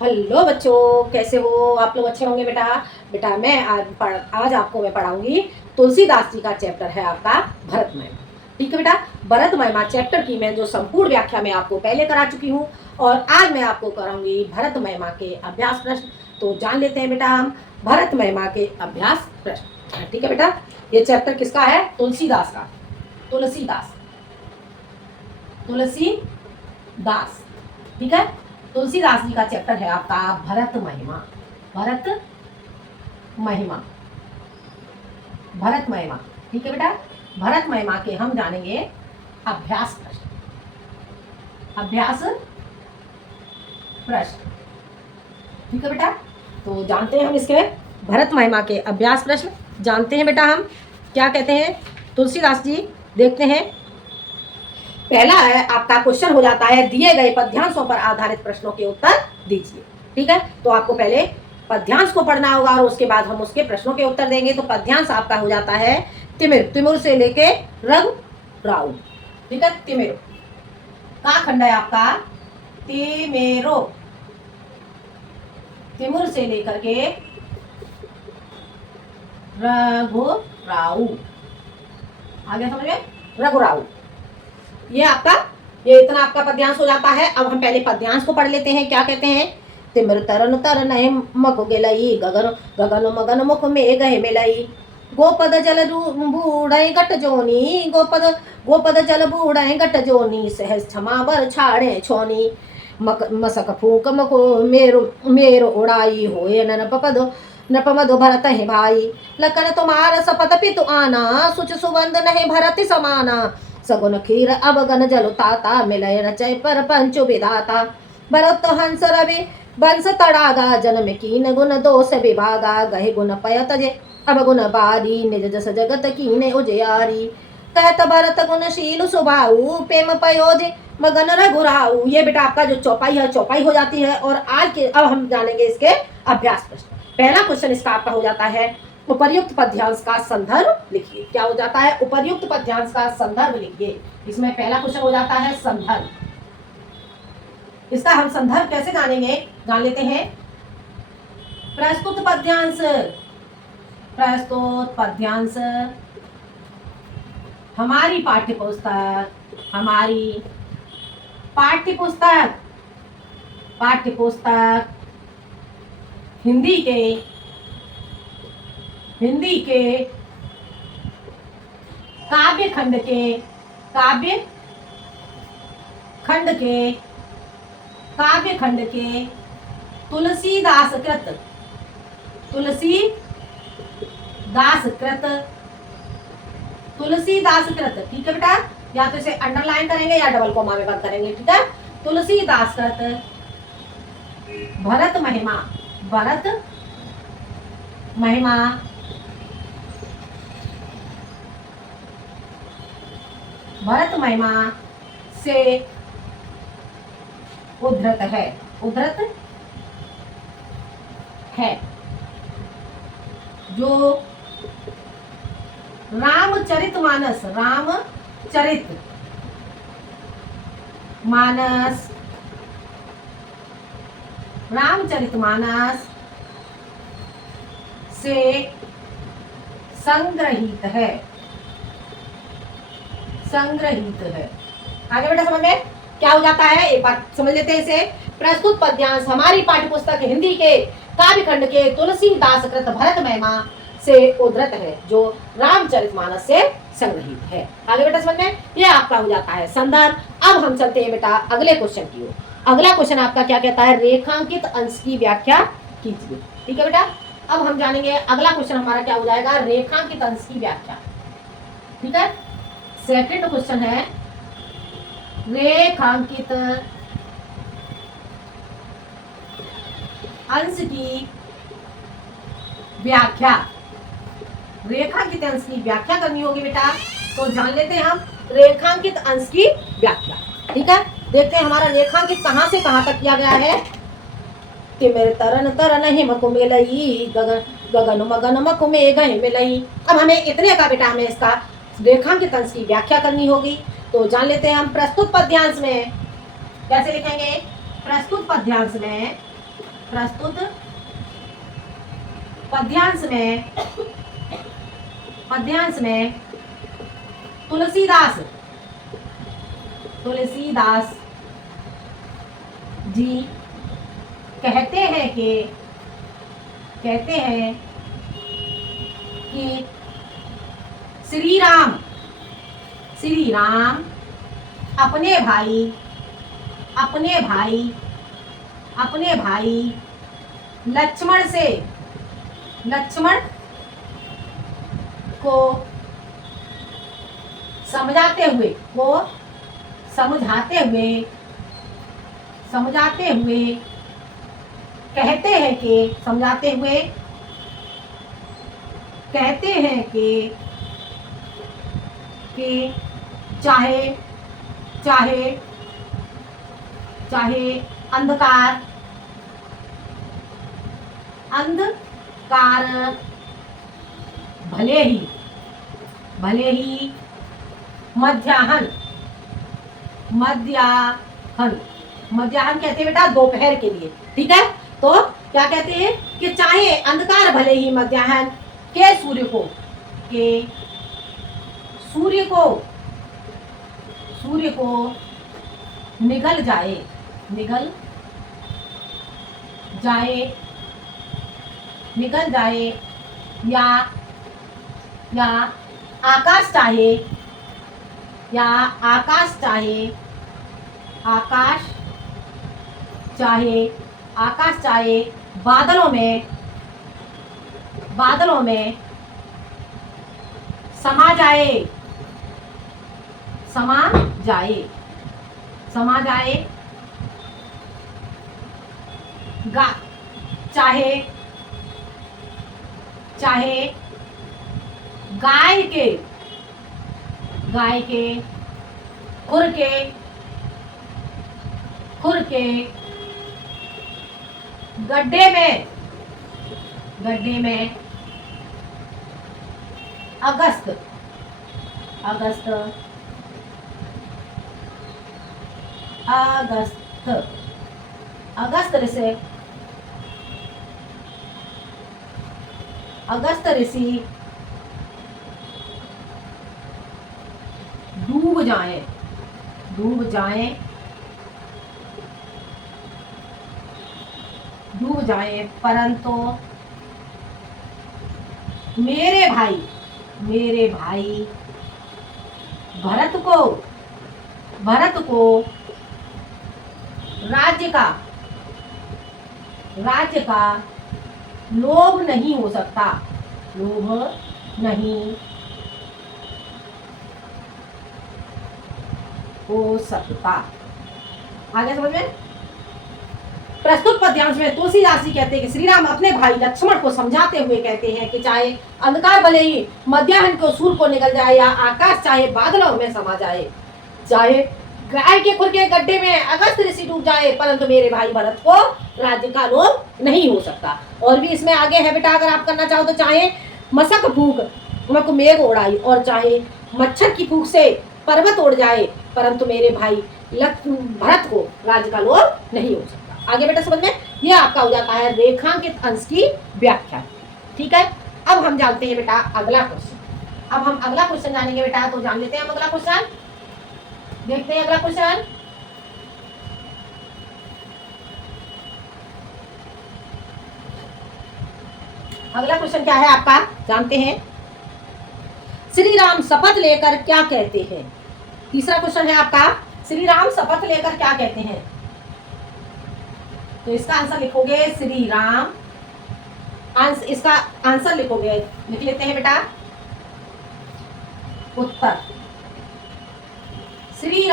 Hello बच्चों, कैसे हो आप लोग? अच्छे होंगे बेटा। बेटा मैं आज आपको मैं पढ़ाऊंगी तुलसीदास जी का चैप्टर है आपका भरत महिमा। ठीक है बेटा। भरत महिमा चैप्टर की मैं जो संपूर्ण व्याख्या मैं आपको पहले करा चुकी हूँ और आज मैं आपको कराऊंगी भरत महिमा के अभ्यास प्रश्न। तो जान लेते हैं बेटा हम भरत महिमा के अभ्यास प्रश्न। ठीक है बेटा। ये चैप्टर किसका है? तुलसीदास का। तुलसीदास, तुलसीदास। ठीक है। तुलसीदास जी का चैप्टर है आपका भरत महिमा। भरत महिमा, भरत महिमा। ठीक है बेटा। भरत महिमा के हम जानेंगे अभ्यास प्रश्न। अभ्यास प्रश्न। ठीक है बेटा। तो जानते हैं हम इसके भरत महिमा के अभ्यास प्रश्न। जानते हैं बेटा हम क्या कहते हैं तुलसीदास जी। देखते हैं। पहला है आपका क्वेश्चन हो जाता है दिए गए पद्यांशों पर आधारित प्रश्नों के उत्तर दीजिए। ठीक है। तो आपको पहले पद्यांश को पढ़ना होगा और उसके बाद हम उसके प्रश्नों के उत्तर देंगे। तो पद्यांश आपका हो जाता है तिमिर, तिमुर से लेके रघु राउ। ठीक है। तिमिर का खंड है आपका तिमेरो, तिमुर से लेकर के रघु राउ। आगे समझ में? रघु राउ। ये आपका ये इतना आपका पद्यांश हो जाता है। अब हम पहले पद्यांश को पढ़ लेते हैं। क्या कहते हैं? तिमिर तरन तरन मक गेलई, गगन गगन मगन मुख में गहे मिलई। गोपद जल बूढ़े गट जोनी, गोपद जल बूढ़े गट जोनी, सहज क्षमा बर छाड़े छोनी। मसक फूक मको मेरो मेरो उड़ाई होए नपमद भरत है भाई। लखन तुम्हार सपत पितु आना, सुच सुबंद नहीं भरत समाना। सगुन खीर अवगन जल ताता, मिलय रचय पर पंचु विधाता। भरत हंस रवि बंस तड़ागा, जन्म कीन गुण दोष विभागा। गहे गुण पयत जे अब गुण बारी, निज जस जगत कीने उजियारी। कहत भरत गुणशील सुभाऊ, प्रेम पयोज मगन रघुराऊ। ये बेटा आपका जो चौपाई है चौपाई हो जाती है। और आज के अब हम जानेंगे इसके अभ्यास प्रश्न। पहला क्वेश्चन इसका आपका हो जाता है उपर्युक्त पद्यांश का संदर्भ लिखिए। क्या हो जाता है? उपर्युक्त पद्यांश का संदर्भ लिखिए। इसमें पहला क्वेश्चन हो जाता है संदर्भ। इसका हम संदर्भ कैसे जानेंगे? जान लेते हैं। प्रस्तुत पद्यांश, प्रस्तुत पद्यांश हमारी पाठ्यपुस्तक, हमारी पाठ्यपुस्तक, पाठ्यपुस्तक हिंदी के काव्य खंड के, काव्य खंड के, काव्य खंड के तुलसीदास कृत, तुलसीदास कृत, तुलसीदास कृत। ठीक है बेटा। या तो इसे अंडरलाइन करेंगे या डबल कोमा में बंद करेंगे। ठीक है। तुलसीदास कृत भरत महिमा, भरत महिमा भरत महिमा से उद्धृत है, उद्धृत है। जो रामचरितमानस, रामचरितमानस, रामचरितमानस से संग्रहित है, संग्रहित है। आगे बेटा समझ में क्या हो जाता है? एक बार समझ लेते हैं इसे। प्रस्तुत पद्यांश हमारी पाठ्यपुस्तक हिंदी के काव्य खंड के तुलसीदास कृत भरत महिमा से उद्धृत है, जो रामचरितमानस से संग्रहित है। आगे बेटा समझ में? यह आपका हो जाता है संदर्भ। अब हम चलते हैं बेटा अगले क्वेश्चन की ओर। अगला क्वेश्चन आपका क्या कहता है? रेखांकित अंश की व्याख्या कीजिए। ठीक है बेटा। अब हम जानेंगे अगला क्वेश्चन हमारा क्या हो जाएगा? रेखांकित अंश की व्याख्या। ठीक है। सेकंड क्वेश्चन है रेखांकित अंश की व्याख्या। रेखांकित अंश की व्याख्या करनी होगी बेटा। तो जान लेते हैं हम रेखांकित अंश की व्याख्या। ठीक है। देखते हैं हमारा रेखांकित कहां से कहां तक किया गया है। तिमिर तरन तरन हिमक मिलई, गगन गगन मगन मक में गए मिलई। अब हमें इतने का बेटा हमें इसका रेखांकित अंश की व्याख्या करनी होगी। तो जान लेते हैं हम प्रस्तुत पद्यांश में कैसे लिखेंगे। प्रस्तुत पद्यांश में प्रस्तुत पद्यांश में तुलसीदास जी कहते हैं कि श्री राम अपने भाई लक्ष्मण को समझाते हुए कहते हैं कि चाहे अंधकार भले ही मध्याह्न कहते हैं बेटा दोपहर के लिए, ठीक है। तो क्या कहते हैं कि चाहे अंधकार भले ही मध्याह्न के सूर्य को निगल जाए या आकाश चाहे बादलों में समा जाए चाहे गाय के खुर के गड्ढे में अगस्त ऋषि डूब जाए परंतु मेरे भाई भरत को राज्य का लोभ नहीं हो सकता। आगे समझ में। प्रस्तुत पद्यांश में तुलसीदास जी कहते हैं कि श्री राम अपने भाई लक्ष्मण को समझाते हुए कहते हैं कि चाहे अंधकार भले ही मध्याह्न को सूर्य को निकल जाए या आकाश चाहे बादलों में समा जाए, चाहे गाय के खुर के गड्ढे में अगस्त ऋषि डूब जाए, परंतु मेरे भाई भरत को राज्य का लोभ नहीं हो सकता। और भी इसमें आगे है बेटा, अगर आप करना चाहो तो चाहे मशक फूंक मेघ उड़ाई और चाहे मच्छर की फूंक से पर्वत उड़ जाए, परंतु मेरे भाई भरत को राज्य का लोभ नहीं हो सकता। आगे बेटा समझ में, ये आपका हो जाता है रेखांकित अंश की व्याख्या, ठीक है। अब हम जानते हैं बेटा अगला क्वेश्चन। अब हम अगला क्वेश्चन जानेंगे बेटा, तो जान लेते हैं हम अगला क्वेश्चन। देखते हैं अगला क्वेश्चन। अगला क्वेश्चन क्या है आपका, जानते हैं। श्री राम शपथ लेकर क्या कहते हैं। तीसरा क्वेश्चन है आपका, श्री राम शपथ लेकर क्या कहते हैं। तो इसका आंसर लिखोगे श्री राम, इसका आंसर लिखोगे, लिख लेते हैं बेटा उत्तर। श्री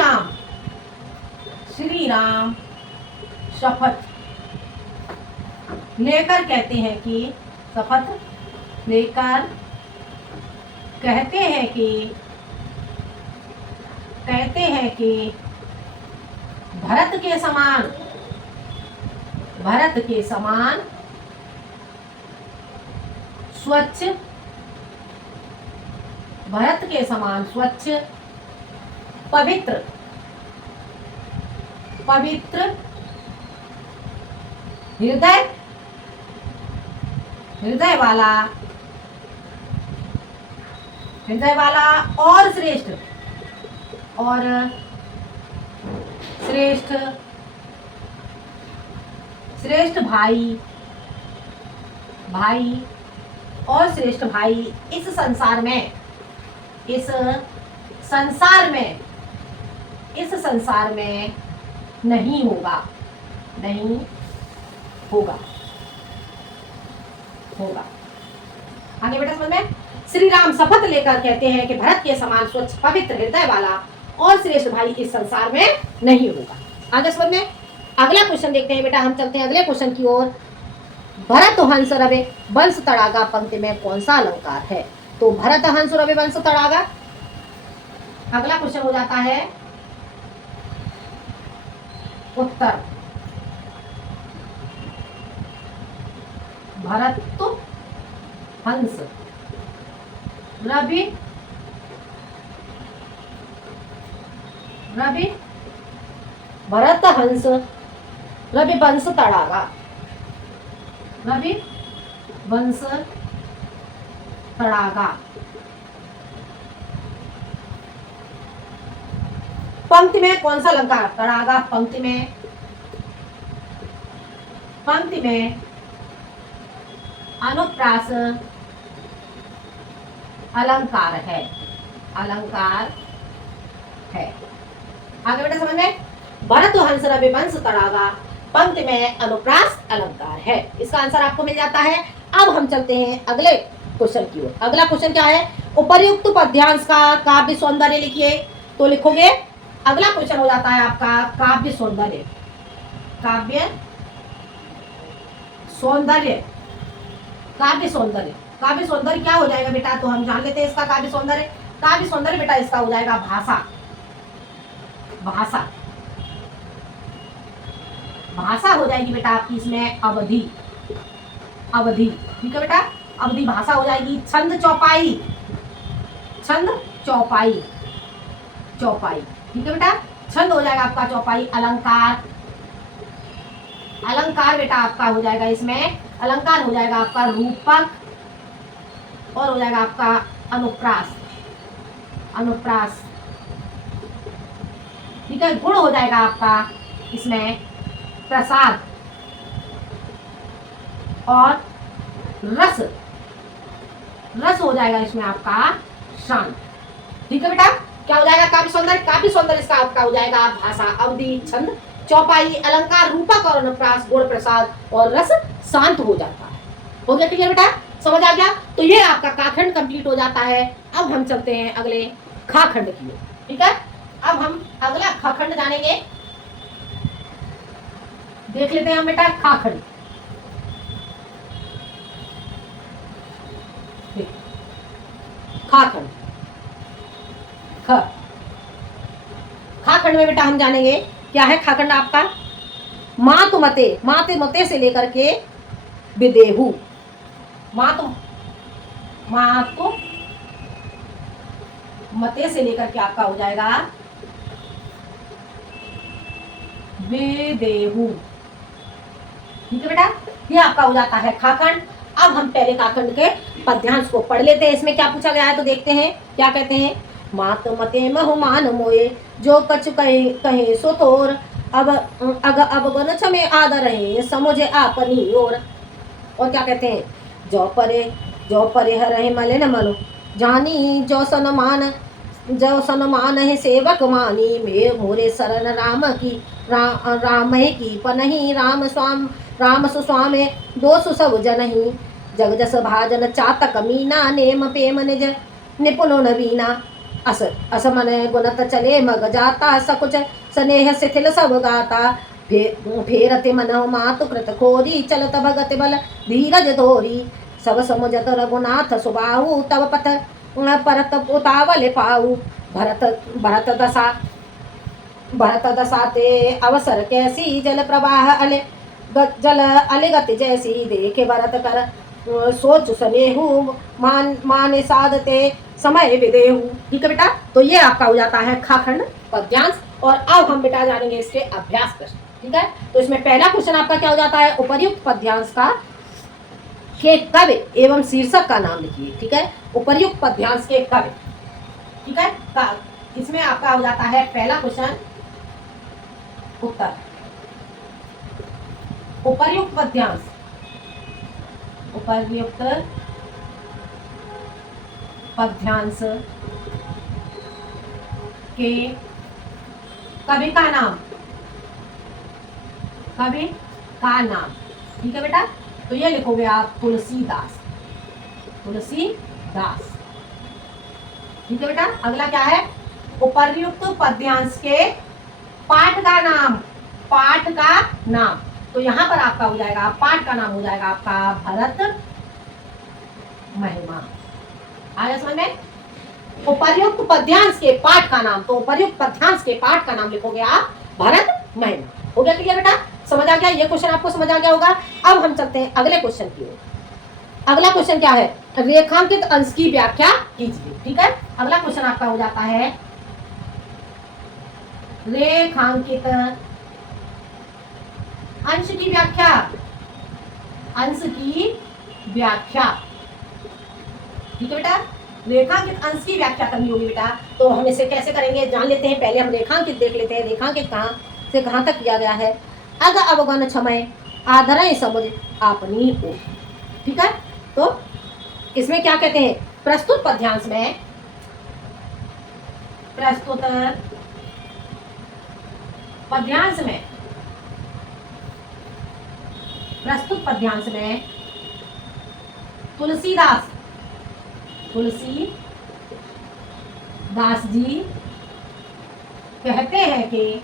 राम शपथ लेकर कहते हैं कि शपथ लेकर कहते हैं कि भरत के समान स्वच्छ पवित्र हृदय, हृदय वाला, हृदय वाला और श्रेष्ठ, और श्रेष्ठ, श्रेष्ठ भाई, भाई और श्रेष्ठ भाई इस संसार में, इस संसार में, इस संसार में नहीं होगा, नहीं होगा, होगा। आगे बेटा समझ में। श्री राम शपथ लेकर कहते हैं कि भरत के समान स्वच्छ पवित्र हृदय वाला और श्रेष्ठ भाई इस संसार में नहीं होगा। आगे समझ में। अगला क्वेश्चन देखते हैं बेटा, हम चलते हैं अगले क्वेश्चन की ओर। भरत हंस रवे वंश तड़ागा पंक्ति में कौन सा अलंकार है? तो भरत हंस रवे वंश तड़ागा, अगला क्वेश्चन हो जाता है उत्तर भरत हंस रवि, रवि भरत हंस रवि वंश तड़ागा, रवि वंश तड़ागा। पंक्ति में कौन सा अलंकार? तड़ागा पंक्ति में, पंक्ति में अनुप्रास अलंकार है, अलंकार है। आगे बेटा समझ में। भरत हंस रवि वंश तड़ागा पंक्ति में अनुप्रास अलंकार है, इसका आंसर आपको मिल जाता है। अब हम चलते हैं अगले क्वेश्चन की ओर। अगला क्वेश्चन क्या है? उपर्युक्त पद्यांश का काव्य सौंदर्य लिखिए। तो लिखोगे, अगला क्वेश्चन हो जाता है आपका काव्य सौंदर्य, काव्य सौंदर्य, काव्य सौंदर्य। काव्य सौंदर्य क्या हो जाएगा बेटा? तो हम जान लेते हैं इसका काव्य सौंदर्य। काव्य सौंदर्य बेटा इसका हो जाएगा भाषा, भाषा, भाषा हो जाएगी बेटा आपकी इसमें अवधि, अवधि, ठीक है बेटा, अवधि भाषा हो जाएगी। छंद चौपाई, छंद चौपाई, चौपाई, ठीक है बेटा, छंद हो जाएगा आपका चौपाई। अलंकार, अलंकार बेटा आपका हो जाएगा इसमें, अलंकार हो जाएगा आपका रूपक और हो जाएगा आपका अनुप्रास, अनुप्रास, ठीक है। गुण हो जाएगा आपका इसमें प्रसाद और रस, रस हो जाएगा इसमें आपका शांत, ठीक है बेटा। क्या हो जाएगा? काव्य सौंदर्य, काव्य सौंदर्य इसका आपका हो जाएगा भाषा, अवधि, छंद चौपाई, अलंकार, रूपक और अनुप्रास, गुण, प्रसाद और रस शांत हो जाता है। हो गया क्लियर बेटा? समझ आ गया? तो ये आपका काखंड कंप्लीट हो जाता है। अब हम चलते हैं अगले खाखंड की ओर, ठीक है। अब हम अगला खाखंड जानेंगे, देख लेते हैं हम बेटा खाखंड। खाखंड, खाखंड में बेटा हम जानेंगे क्या है खाखंड आपका। मातु मते, माते मते से लेकर के विदेहु, मातु, मातु मते से लेकर के आपका हो जाएगा विदेहु, ठीक है बेटा। ये आपका हो जाता है खाखंड। अब हम पहले खाखंड के पद्यांश को पढ़ लेते हैं। इसमें क्या पूछा गया है तो देखते हैं क्या कहते हैं। मात मते महुमान मोए जो कछु कहे कहे सो तोर, अब गन छमे आदर है समुझे आपनी ओर। और क्या कहते हैं, जो परे रहे मलिन मनो जानी जो सनमान है सेवक मानी, मे मोरे शरण राम की राम की पनही, राम सुस्वामे दोष सब जनही, जग जस भाजन चातक मीना, नेम पेम निज निपुनो नवीना, असमन गुणत चले मग जाता, सकुच स्नेह शिथिल सब गाता, फेरते मनहु मातु कृत खोरी, चलत भगत बल धीरज धोरी, सब समुझत रघुनाथ सुबाहु, तब पथ परत उतावल पाऊ, भरत दशा ते अवसर कैसी, जल प्रवाह अले गति जैसी, देखे भरत कर सोच सनेहु, माने साधते समय विदेहु, ठीक है बेटा। तो ये आपका हो जाता है खाखंड पद्यांश। और अब हम बेटा जानेंगे इसके अभ्यास प्रश्न। ठीक है, तो इसमें पहला क्वेश्चन आपका क्या हो जाता है, उपर्युक्त पद्यांश का के कवि एवं शीर्षक का नाम लिखिए। ठीक है, उपर्युक्त पद्यांश के कवि। ठीक है, इसमें आपका हो जाता है पहला क्वेश्चन उत्तर, उपर्युक्त पद्यांश, उपर्युक्त पद्यांश के कवि का नाम, कवि का नाम। ठीक है बेटा, तो ये लिखोगे आप तुलसीदास, तुलसीदास। ठीक है बेटा, अगला क्या है, उपर्युक्त पद्यांश के पाठ का नाम, पाठ का नाम। तो यहां पर आपका हो जाएगा, पाठ का नाम हो जाएगा आपका भरत महिमा। आगे समझ में, उपर्युक्त पद्यांश के पाठ का नाम, तो उपर्युक्त पद्यांश के पाठ का नाम लिखोगे आप भरत महिमा। हो गया क्लियर बेटा, समझ आ गया, ये क्वेश्चन आपको समझ आ गया होगा। अब हम चलते हैं अगले क्वेश्चन की ओर। अगला क्वेश्चन क्या है, रेखांकित अंश की व्याख्या कीजिए। ठीक है, अगला क्वेश्चन आपका हो जाता है रेखांकित अंश की व्याख्या, अंश की व्याख्या। ठीक है बेटा, रेखांकित अंश की व्याख्या करनी होगी बेटा, तो हम इसे कैसे करेंगे जान लेते हैं। पहले हम रेखांकित देख लेते हैं, रेखांकित कहाँ से कहाँ तक किया गया है। अग अवगण क्षमय आदरय समुझ आपनी हो। ठीक है, तो इसमें क्या कहते हैं, प्रस्तुत पद्यांश में, प्रस्तुत पद्यांश में, प्रस्तुत पद्यांश में तुलसीदास, तुलसीदास जी कहते हैं कि,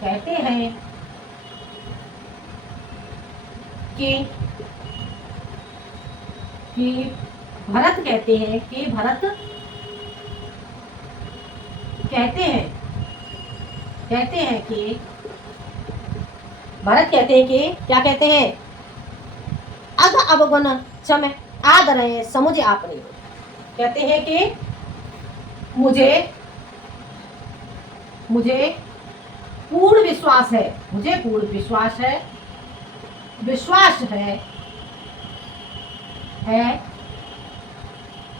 कहते हैं कि भरत कहते हैं कि भरत कहते हैं, कहते हैं कि भरत कहते हैं कि क्या कहते हैं, अग अवगुण क्षम आदर समुझ आपने। कहते हैं कि मुझे पूर्ण विश्वास है, मुझे पूर्ण विश्वास है, विश्वास है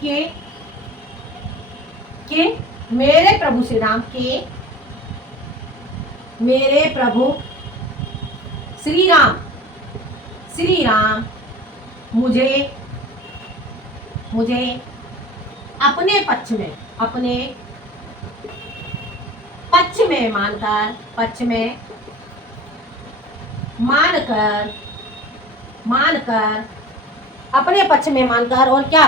कि मेरे प्रभु श्री राम के, मेरे प्रभु श्री राम, श्री राम मुझे अपने पक्ष में, अपने पक्ष में मानकर, पक्ष में मानकर, मानकर, अपने पक्ष में मानकर, और क्या,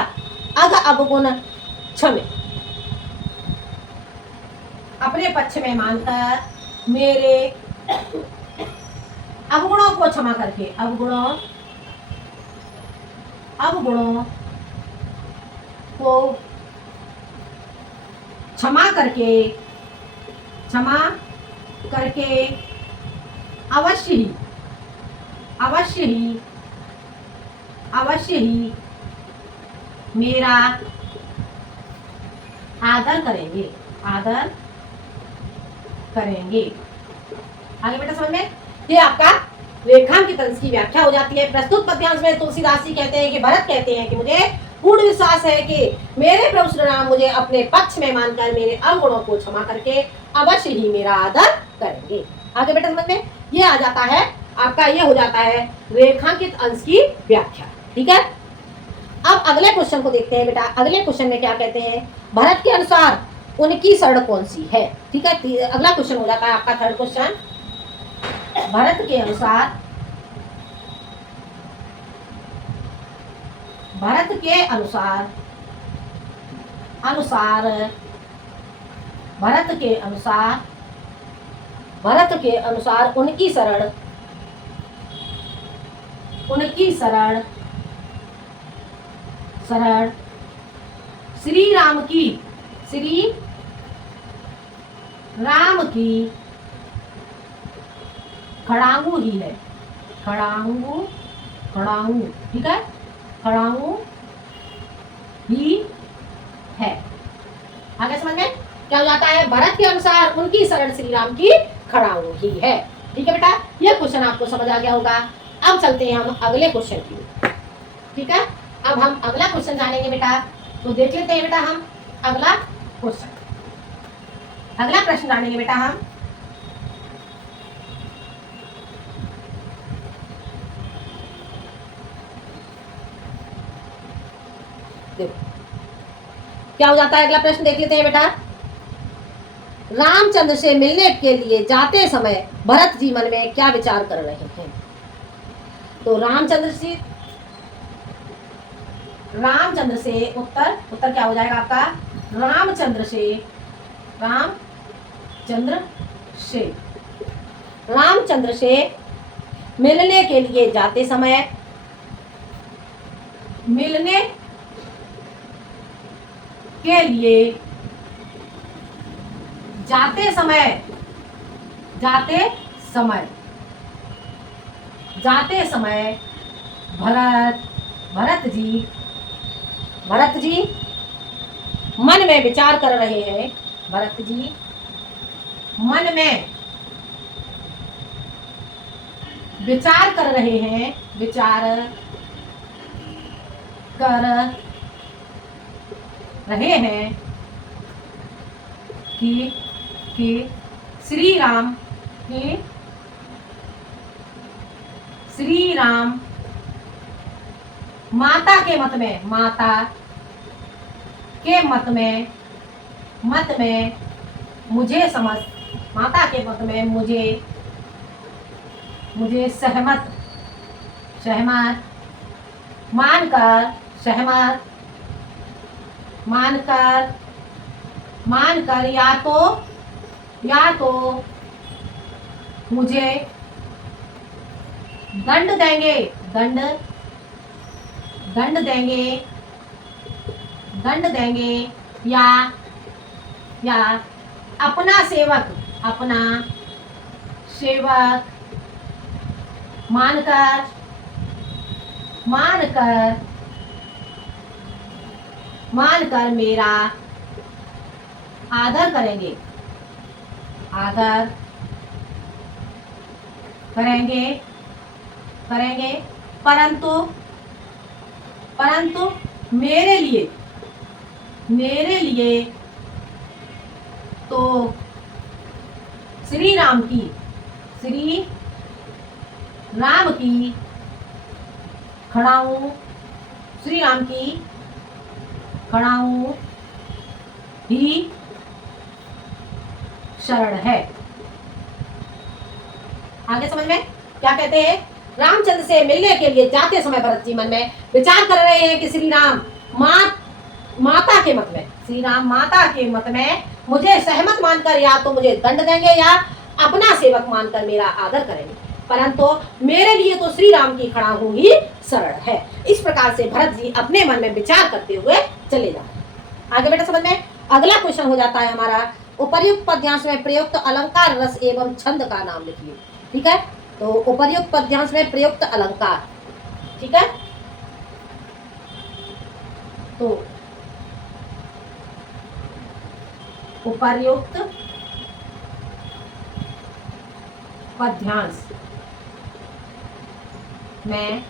अग अवगुण क्षमे, अपने पक्ष में मानकर मेरे अवगुणों को क्षमा करके, अवगुणों को क्षमा करके, क्षमा करके अवश्य ही, अवश्य ही, अवश्य ही मेरा आदर करेंगे, आदर करेंगे। आगे बेटा समझ में, ये आपका रेखांकित अंश की व्याख्या हो जाती है। प्रस्तुत पद्यांश में तुलसीदास जी कहते हैं कि भरत कहते हैं कि मुझे पूर्ण विश्वास है कि मेरे प्रभु श्री राम मुझे अपने पक्ष में मानकर मेरे अवगुणों को क्षमा करके अवश्य ही मेरा आदर करेंगे। आगे बेटा समझ में, ये आ जाता है आपका, ये हो जाता है रेखांकित अंश की व्याख्या। ठीक है, अब अगले क्वेश्चन को देखते हैं बेटा। अगले क्वेश्चन में क्या कहते हैं, भरत के अनुसार उनकी शरण कौन सी है। ठीक है, अगला क्वेश्चन हो जाता है आपका थर्ड क्वेश्चन, भरत के अनुसार, भरत के अनुसार, अनुसार, भरत के अनुसार, भरत के अनुसार उनकी शरण, उनकी शरण, शरण श्री राम की, श्री राम की खड़ाऊ ही है, खड़ाऊ, खड़ाऊ। ठीक है, खड़ाऊ ही है। आगे समझ में क्या हो जाता है, भरत के अनुसार उनकी शरण श्री राम की खड़ाऊ ही है। ठीक है बेटा, ये क्वेश्चन आपको समझ आ गया होगा। अब चलते हैं हम अगले क्वेश्चन की ओर। ठीक है, अब हम अगला क्वेश्चन जानेंगे बेटा। तो देख लेते हैं बेटा हम अगला क्वेश्चन, अगला प्रश्न जानेंगे बेटा हम। देखो क्या हो जाता है, अगला प्रश्न देख लेते हैं बेटा। रामचंद्र से मिलने के लिए जाते समय भरत जी मन में क्या विचार कर रहे हैं? तो रामचंद्र से उत्तर क्या हो जाएगा आपका? रामचंद्र से मिलने के लिए जाते समय, मिलने के लिए जाते समय भरत जी मन में विचार कर रहे हैं। भरत जी मन में विचार कर रहे हैं, विचार कर रहे हैं कि श्री राम माता के मत में मुझे सहमत मानकर या तो मुझे दंड देंगे या अपना सेवक मानकर मेरा आदर करेंगे परंतु मेरे लिए तो श्री राम की खड़ाऊं ही शरण है। आगे समझ में क्या कहते हैं? रामचंद्र से मिलने के लिए जाते समय भरत जी मन में विचार कर रहे हैं कि श्री राम माता के मत में मुझे सहमत मानकर या तो मुझे दंड देंगे या अपना सेवक मानकर मेरा आदर करेंगे, परंतु मेरे लिए तो श्री राम की खड़ाऊं ही शरण है। इस प्रकार से भरत जी अपने मन में विचार करते हुए चले जा रहे हैं। आगे बेटा समझ में अगला क्वेश्चन हो जाता है हमारा, उपर्युक्त पद्यांश में प्रयुक्त अलंकार, रस एवं छंद का नाम लिखिए। ठीक है, तो उपर्युक्त पद्यांश में प्रयुक्त अलंकार, ठीक है, तो उपर्युक्त पद्यांश में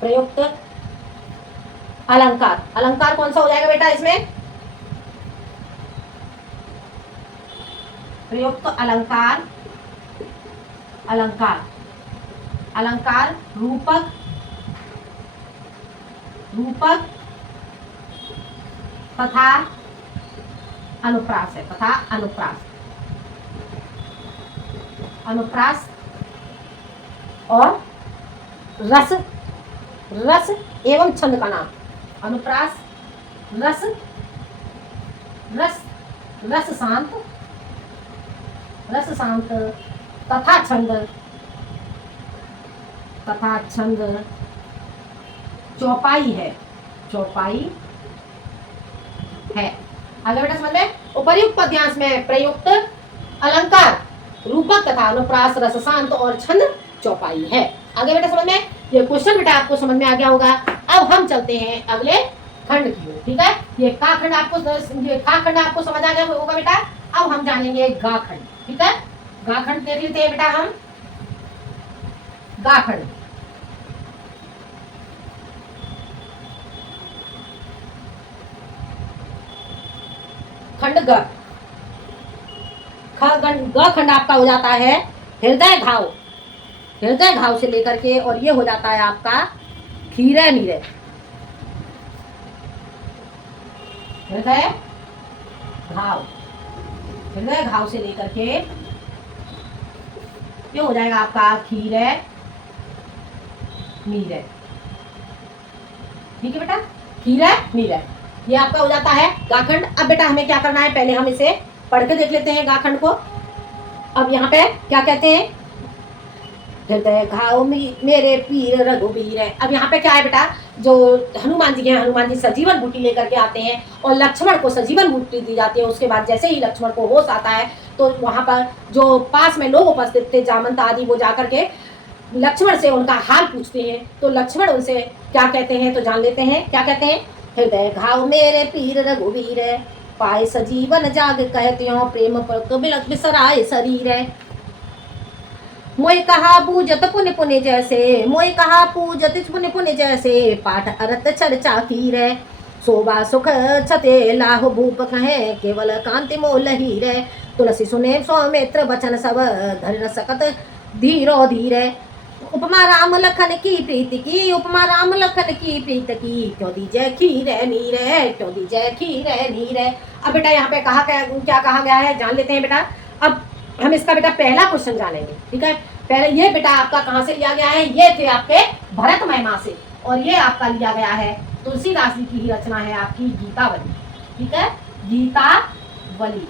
प्रयुक्त अलंकार कौन सा हो जाएगा बेटा इसमें? प्रयुक्त अलंकार रूपक तथा अनुप्रास है, अनुप्रास और रस एवं छंद का नाम। अनुप्रास, रस शांत तथा छंद चौपाई है। आगे बेटा समझ में, उपर्युक्त पद्यांश में प्रयुक्त अलंकार रूपक तथा अनुप्रास, रस शांत और छंद चौपाई है। आगे बेटा समझ में, ये क्वेश्चन बेटा आपको समझ में आ गया होगा। अब हम चलते हैं अगले खंड की ओर। ठीक है, ये का खंड आपको समझ आ गया होगा बेटा। अब हम जानेंगे गा खंड। ठीक है, गा खंड देख लेते हैं बेटा हम। गा खंड, खंड ग, ग खंड आपका हो जाता है हृदय घाव। हृदय घाव से लेकर के और ये हो जाता है आपका खीरे नीरे। हृदय घाव, हृदय घाव से लेकर के ये हो जाएगा आपका खीरे नीरे। ठीक है बेटा, खीरे नीरे ये आपका हो जाता है गाखंड। अब बेटा हमें क्या करना है, पहले हम इसे पढ़ के देख लेते हैं गाखंड को। अब यहाँ पे क्या कहते हैं, हृदय घाव मेरे पीर रघुवीर है। अब यहाँ पे क्या है बेटा, जो हनुमान जी हैं, हनुमान जी सजीवन बूटी लेकर के आते हैं और लक्ष्मण को सजीवन बूटी दी जाती है। उसके बाद जैसे ही लक्ष्मण को होश आता है तो वहां पर जो पास में लोग उपस्थित थे जामंत आदि, वो जाकर के लक्ष्मण से उनका हाल पूछते हैं। तो लक्ष्मण उनसे क्या कहते हैं तो जान लेते हैं। क्या कहते हैं, हृदय घाव मेरे पीर रघुवीर है, पाए सजीवन जाग कहते हो, प्रेम पर बिलक बिसराए शरीर है। मोय कहा पूजत पुण्य पुण्य जैसे, मोय कहा पूजत पुण्य पुण्य जैसे, पाठ अरत चर्चा की रे, शोभा सुख छते लाह भूप कहे, केवल कांति मोल ही रे, तुलसी सुने सौमित्र बचन सब, धर सकत धीरो धीरे, उपमा राम लखन की प्रीति की, उपमा राम लखन की प्रीत की, क्यों दीजय खीरे नीरे, क्यों दीजय खीरे नीरे। अब बेटा यहाँ पे क्या कहा गया है जान लेते हैं बेटा। अब हम इसका बेटा पहला क्वेश्चन जानेंगे। ठीक है, पहले ये बेटा आपका कहाँ से लिया गया है, ये थे आपके भरत महिमा से, और ये आपका लिया गया है तुलसीदास जी की ही रचना है आपकी गीतावली। ठीक है, गीतावली,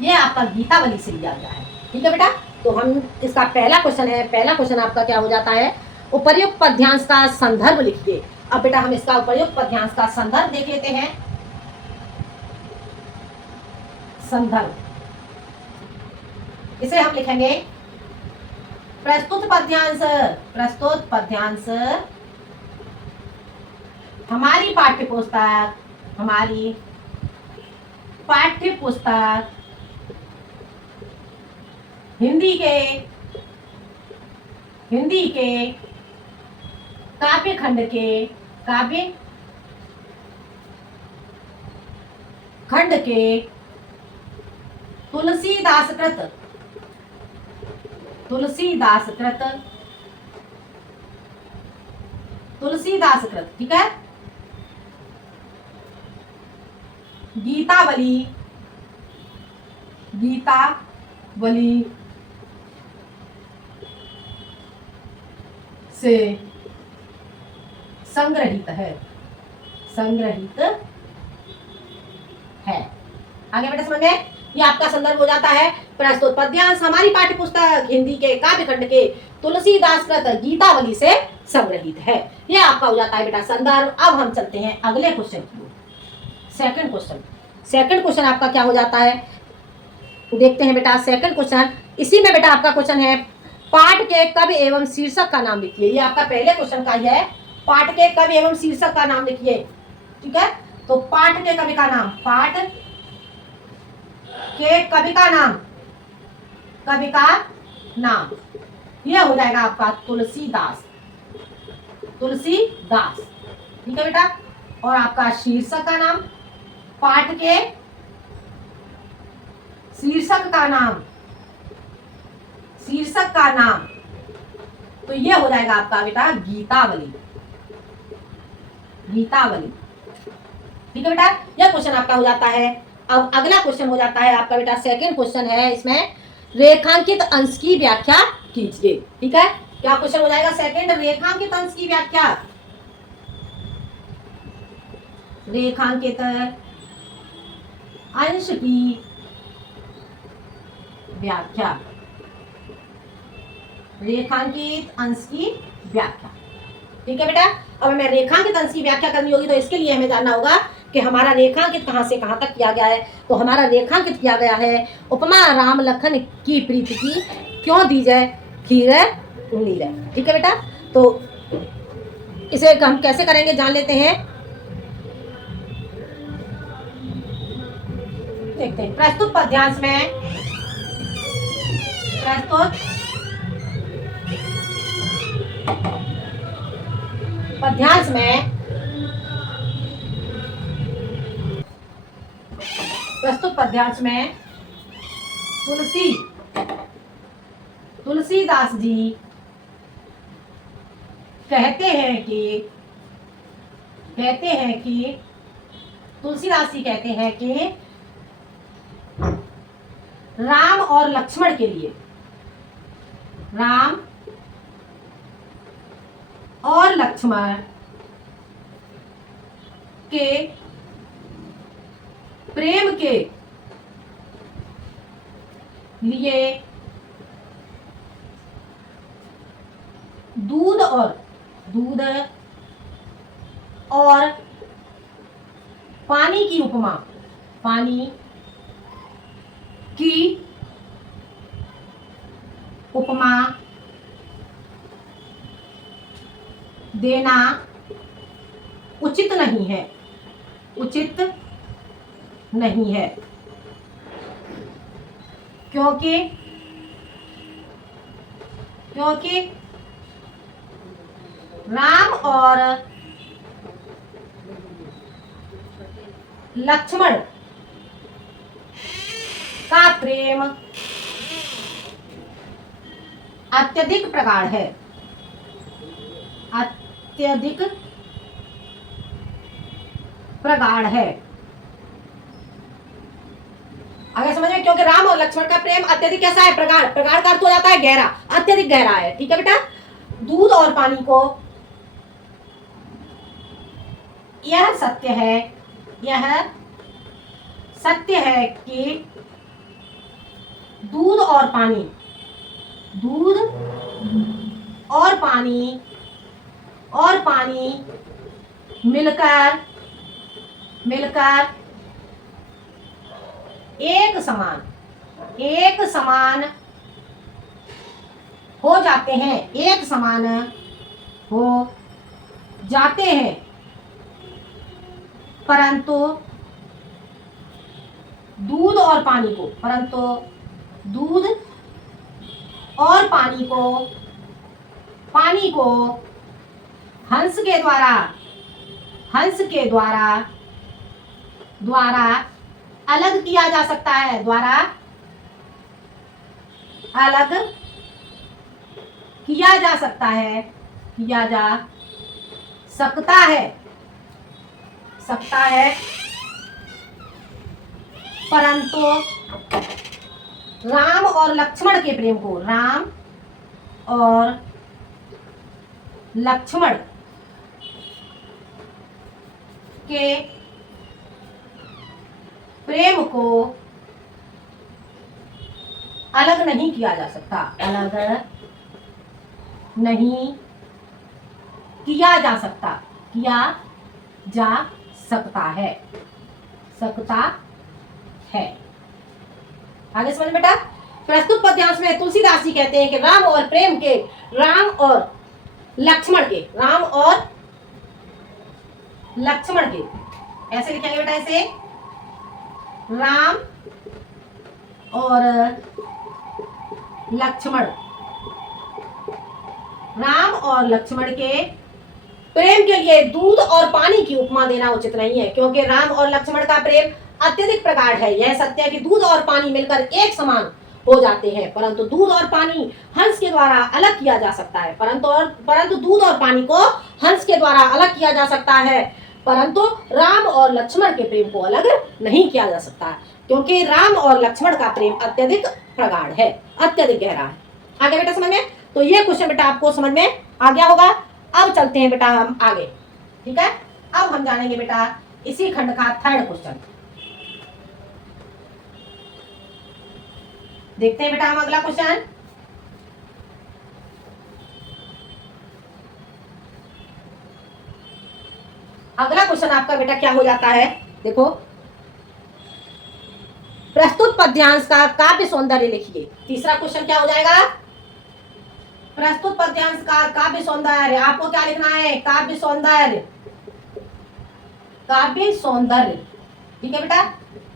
ये आपका गीतावली से लिया गया है। ठीक है बेटा, तो हम इसका पहला क्वेश्चन है, पहला क्वेश्चन आपका क्या हो जाता है, उपर्युक्त पद्यांश का संदर्भ लिखिए। अब बेटा हम इसका उपर्युक्त पद्यांश का संदर्भ देख लेते हैं। संदर्भ, इसे हम लिखेंगे प्रस्तुत पद्यांश। प्रस्तुत पद्यांश हमारी पाठ्य पुस्तक, हमारी पाठ्य पुस्तक हिंदी के काव्य खंड के तुलसीदास कृत, ठीक है, गीतावली से संग्रहित है। आगे बेटा समझ में, ये आपका संदर्भ हो जाता है प्रस्तुत पद्यांश हमारी पाठ्य पुस्तक हिंदी के काव्य खंड के तुलसीदास कृत गीतावली से संग्रहित है। ये आपका हो जाता है बेटा संदर्भ। अब हम चलते हैं अगले क्वेश्चन की ओर। सेकंड क्वेश्चन आपका क्या हो जाता है, देखते हैं बेटा। सेकंड क्वेश्चन, इसी में बेटा आपका क्वेश्चन है पाठ के कवि एवं शीर्षक का नाम लिखिए। ये आपका पहले क्वेश्चन का ही है, पाठ के कवि एवं शीर्षक का नाम लिखिए। ठीक है, तो पाठ के कवि का नाम, पाठ के कवि का नाम यह हो जाएगा आपका तुलसीदास। ठीक है बेटा, और आपका शीर्षक का नाम, पाठ के शीर्षक का नाम तो ये हो जाएगा आपका बेटा गीतावली। ठीक है बेटा, यह क्वेश्चन आपका हो जाता है। अब अगला क्वेश्चन हो जाता है आपका बेटा, सेकंड क्वेश्चन है, इसमें रेखांकित अंश की व्याख्या कीजिए। ठीक है, क्या क्वेश्चन हो जाएगा सेकंड, रेखांकित अंश की व्याख्या। रेखांकित अंश की व्याख्या, रेखांकित अंश की व्याख्या। ठीक है बेटा, अब हमें रेखांकित अंश की व्याख्या करनी होगी तो इसके लिए हमें जानना होगा कि हमारा रेखांकित कहां से कहां तक किया गया है। तो हमारा रेखांकित किया गया है उपमा राम लखन की प्रीति की, क्यों दी जाए खीरे नीरे। ठीक है बेटा, तो इसे हम कैसे करेंगे जान लेते हैं। देखते हैं प्रस्तुत पद्यांश में, प्रस्तुत पद्यांश में, प्रस्तुत पद्यांश में तुलसीदास जी कहते हैं कि तुलसीदास जी कहते हैं कि राम और लक्ष्मण के लिए, राम और लक्ष्मण के प्रेम के लिए दूध और पानी की उपमा, पानी की उपमा देना उचित नहीं है, उचित नहीं है, क्योंकि राम और लक्ष्मण का प्रेम अत्यधिक प्रगाढ़ है, अत्यधिक प्रगाढ़ है। अगर समझ में, क्योंकि राम और लक्ष्मण का प्रेम अत्यधिक कैसा है? प्रगाढ़। प्रगाढ़ का अर्थ हो जाता है गहरा, अत्यधिक गहरा है। ठीक है बेटा। दूध और पानी को, यह सत्य है कि दूध और पानी मिलकर एक समान हो जाते हैं, परंतु दूध और पानी को हंस के द्वारा अलग किया जा सकता है, परंतु राम और लक्ष्मण के प्रेम को, अलग नहीं किया जा सकता, किया जा सकता है। आगे समझ बेटा। प्रस्तुत पद्यांश में तुलसीदास जी कहते हैं कि राम और लक्ष्मण के, ऐसे लिखेंगे बेटा, ऐसे राम और लक्ष्मण के प्रेम के लिए दूध और पानी की उपमा देना उचित नहीं है, क्योंकि राम और लक्ष्मण का प्रेम अत्यधिक प्रगाढ़ है। यह सत्य है कि दूध और पानी मिलकर एक समान हो जाते हैं, परंतु दूध और पानी हंस के द्वारा अलग किया जा सकता है, परंतु दूध और पानी को हंस के द्वारा अलग किया जा सकता है, परंतु राम और लक्ष्मण के प्रेम को अलग नहीं किया जा सकता, क्योंकि राम और लक्ष्मण का प्रेम अत्यधिक प्रगाढ़ है, अत्यधिक गहरा है। आगे बेटा समझ में? तो ये क्वेश्चन बेटा आपको समझ में आ गया होगा। अब चलते हैं बेटा हम आगे। ठीक है। अब हम जानेंगे बेटा इसी खंड का थर्ड क्वेश्चन। देखते हैं बेटा हम अगला क्वेश्चन। अगला क्वेश्चन आपका बेटा क्या हो जाता है? देखो, प्रस्तुत पद्यांश का काव्य सौंदर्य लिखिए। तीसरा क्वेश्चन क्या हो जाएगा? प्रस्तुत पद्यांश का काव्य सौंदर्य। आपको क्या लिखना है? काव्य सौंदर्य। ठीक है बेटा।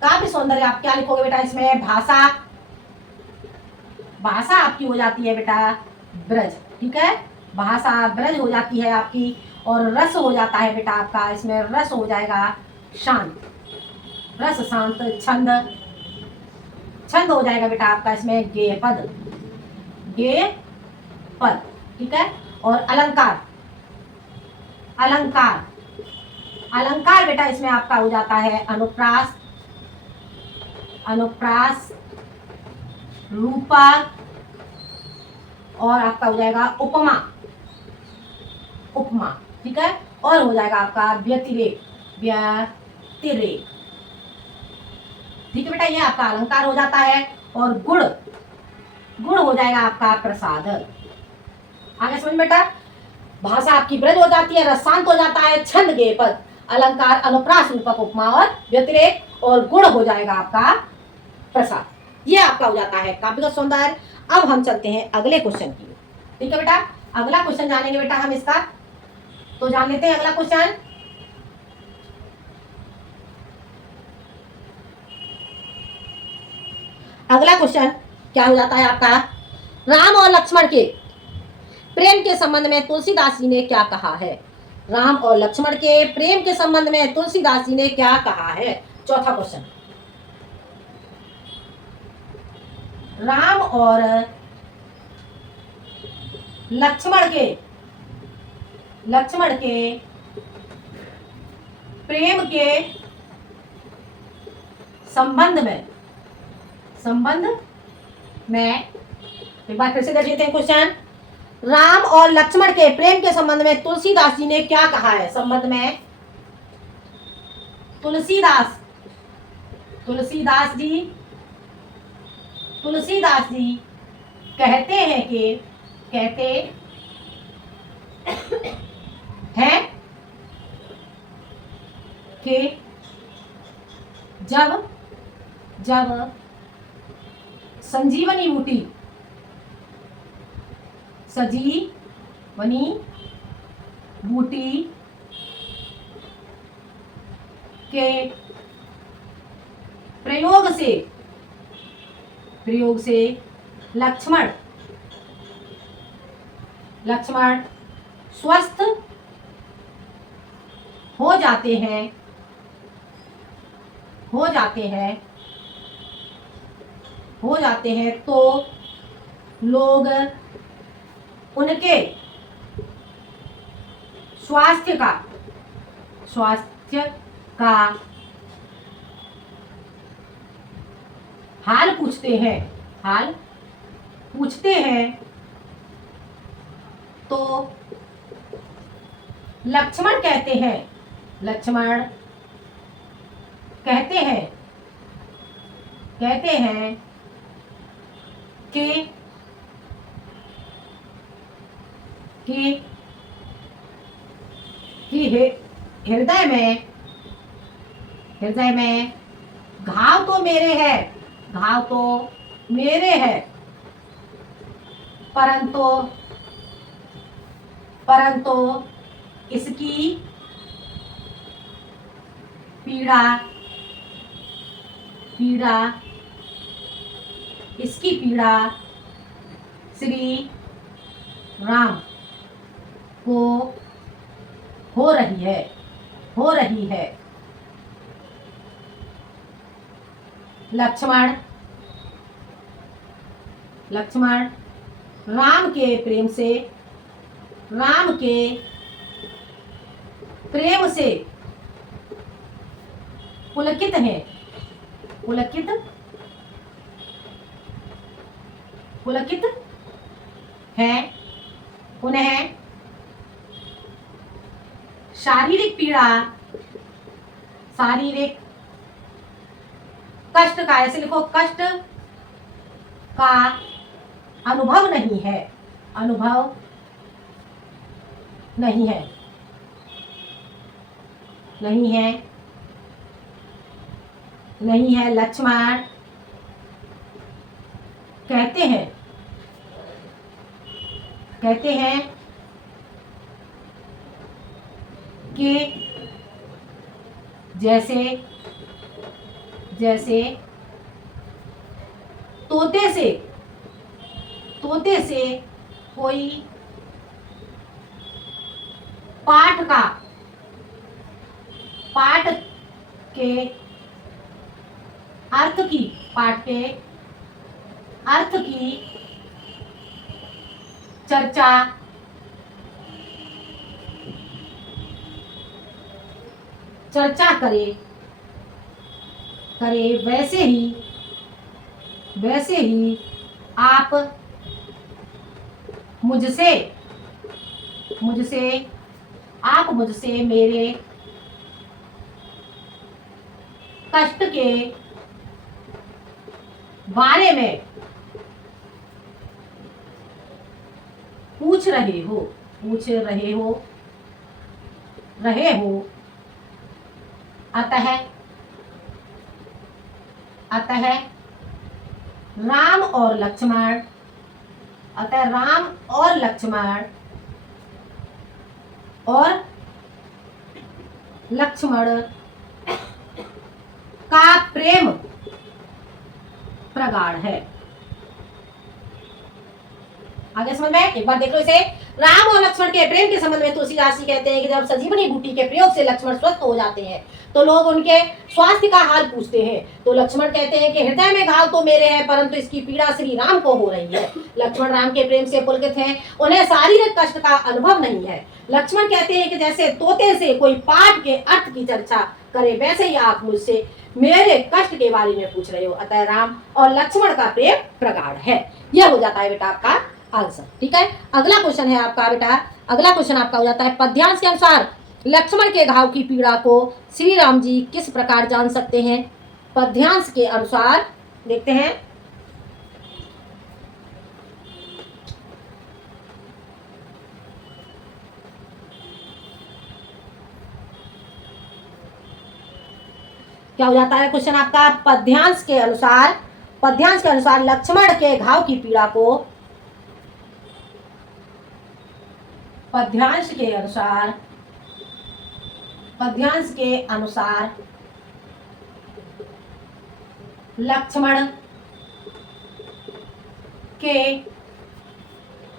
काव्य सौंदर्य आप क्या लिखोगे बेटा इसमें? भाषा, भाषा आपकी हो जाती है बेटा ब्रज, ठीक है, भाषा ब्रज हो जाती है आपकी। और रस हो जाता है बेटा आपका, इसमें रस हो जाएगा शांत, रस शांत। छंद, छंद हो जाएगा बेटा आपका इसमें गेय पद, गेय पद, ठीक है। और अलंकार, अलंकार, अलंकार बेटा इसमें आपका हो जाता है अनुप्रास, अनुप्रास, रूपक, और आपका हो जाएगा उपमा, उपमा, ठीक है। और हो जाएगा आपका व्यतिरेक, व्यतिरेक, ठीक है बेटा। ये आपका अलंकार हो जाता है। और गुण, गुण हो जाएगा आपका प्रसाद। आगे समझ बेटा। भाषा आपकी ब्रज हो जाती है, रस शांत हो जाता है, छंद गेय पद, अलंकार, अनुप्रास, रूपक, उपमा और व्यतिरेक, और गुण हो जाएगा आपका प्रसाद। ये आपका हो जाता है काव्य का सौंदर्य। अब हम चलते हैं अगले क्वेश्चन की, ठीक है बेटा। अगला क्वेश्चन जानेंगे बेटा हम इसका, तो जान लेते हैं अगला क्वेश्चन। अगला क्वेश्चन क्या हो जाता है आपका? राम और लक्ष्मण के प्रेम के संबंध में तुलसीदास जी ने क्या कहा है? राम और लक्ष्मण के प्रेम के संबंध में तुलसीदास जी ने क्या कहा है? चौथा क्वेश्चन। राम और लक्ष्मण के, लक्ष्मण के प्रेम के संबंध में, संबंध में, एक बार फिर से देख लेते हैं क्वेश्चन। राम और लक्ष्मण के प्रेम के संबंध में तुलसीदास जी ने क्या कहा है? संबंध में तुलसीदास, तुलसीदास जी, तुलसीदास जी कहते हैं कि, कहते हैं कि जब, जब संजीवनी बूटी, संजीवनी बूटी के प्रयोग से, प्रयोग से लक्ष्मण, लक्ष्मण स्वस्थ हो जाते हैं, हो जाते हैं, हो जाते हैं, तो लोग उनके स्वास्थ्य का, स्वास्थ्य का हाल पूछते हैं, हाल पूछते हैं, तो लक्ष्मण कहते हैं, लक्ष्मण कहते हैं, कहते हैं कि हृदय में, हृदय में घाव तो मेरे है, घाव तो मेरे है, परंतु, परंतु इसकी पीड़ा, पीड़ा, इसकी पीड़ा श्री राम को हो रही है, हो रही है। लक्ष्मण, लक्ष्मण राम के प्रेम से, राम के प्रेम से पुलकित हैं, पुलकित, पुलकित है। उन्हें शारीरिक पीड़ा, शारीरिक कष्ट का, ऐसे लिखो, कष्ट का अनुभव नहीं है, अनुभव नहीं है, नहीं है, नहीं है। लक्ष्मण कहते हैं, कहते हैं कि जैसे जैसे तोते से कोई पाठ के पाठ के अर्थ की चर्चा करे वैसे ही आप मुझसे मेरे कष्ट के बारे में पूछ रहे हो अतः राम और लक्ष्मण का प्रेम प्रगाढ़ है। आगे समझ में, एक बार देख लो इसे। राम और लक्ष्मण के प्रेम के संबंध में तुलसीदास जी कहते हैं कि जब संजीवनी बूटी के प्रयोग से लक्ष्मण स्वस्थ हो जाते हैं तो लोग उनके स्वास्थ्य का हाल पूछते हैं, तो लक्ष्मण कहते हैं कि हृदय में घाव तो मेरे हैं परंतु इसकी पीड़ा श्री राम को हो रही है। लक्ष्मण राम के प्रेम से पुलकित हैं, उन्हें शारीरिक कष्ट का अनुभव नहीं है। लक्ष्मण कहते हैं कि जैसे तोते से कोई पाठ के अर्थ की चर्चा करे वैसे ही आप मुझसे मेरे कष्ट के बारे में पूछ रहे हो, अतः राम और लक्ष्मण का प्रेम प्रगाढ़ है। यह हो जाता है बेटा आपका आंसर। ठीक है, अगला क्वेश्चन है आपका बेटा, अगला क्वेश्चन आपका हो जाता है पद्यांश के अनुसार लक्ष्मण के घाव की पीड़ा को श्री राम जी किस प्रकार जान सकते हैं। पद्यांश के अनुसार देखते हैं, क्या हो जाता है क्वेश्चन आपका। पद्यांश के अनुसार लक्ष्मण के घाव की पीड़ा को पद्यांश के अनुसार लक्ष्मण के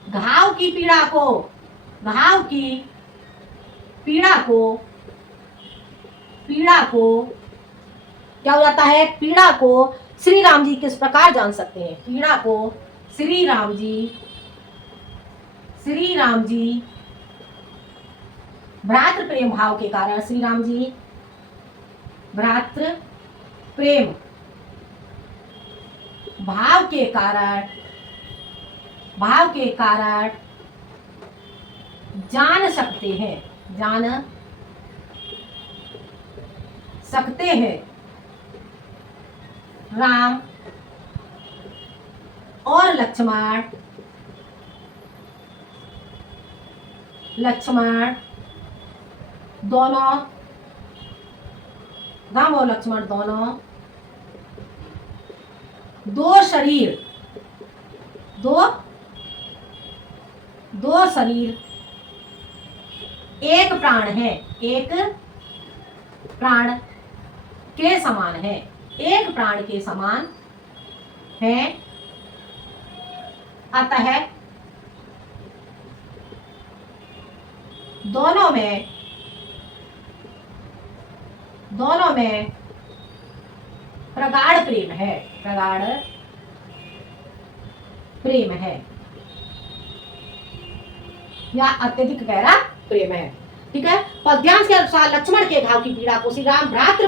घाव की पीड़ा को क्या हो जाता है, पीड़ा को श्री राम जी किस प्रकार जान सकते हैं। पीड़ा को श्री राम जी भ्रातृ प्रेम भाव के कारण, श्री राम जी भ्रातृ प्रेम भाव के कारण जान सकते हैं राम और लक्ष्मण दोनों, राम और लक्ष्मण दोनों दो शरीर एक प्राण है, एक प्राण के समान है, एक प्राण के समान है, अतः दोनों में प्रगाढ़ प्रेम है या अत्यधिक गहरा प्रेम है। ठीक है, पद्यांश के अनुसार लक्ष्मण के घाव की पीड़ा को श्री राम भ्रातृ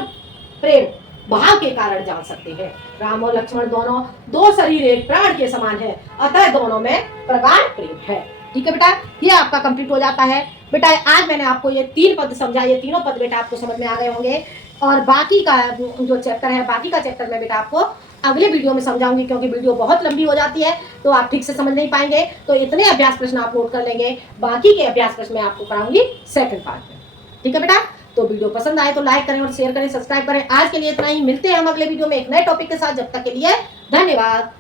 प्रेम भाव के कारण जान सकते हैं। राम और लक्ष्मण दोनों दो शरीर एक प्राण के समान है, अतः दोनों में प्रगाढ़ प्रेम है। ठीक है बेटा, ये आपका कंप्लीट हो जाता है। बेटा आज मैंने आपको ये 3 पद समझा, ये तीनों पद बेटा आपको समझ में आ गए होंगे और बाकी का जो चैप्टर है, बाकी का चैप्टर मैं बेटा आपको अगले वीडियो में समझाऊंगी, क्योंकि वीडियो बहुत लंबी हो जाती है तो आप ठीक से समझ नहीं पाएंगे। तो इतने अभ्यास प्रश्न आप नोट कर लेंगे, बाकी के अभ्यास प्रश्न मैं आपको कराऊंगी सेकंड पार्ट में। ठीक है बेटा, तो वीडियो पसंद आए तो लाइक करें और शेयर करें, सब्सक्राइब करें। आज के लिए इतना ही, मिलते हैं हम अगले वीडियो में एक नए टॉपिक के साथ। जब तक के लिए धन्यवाद।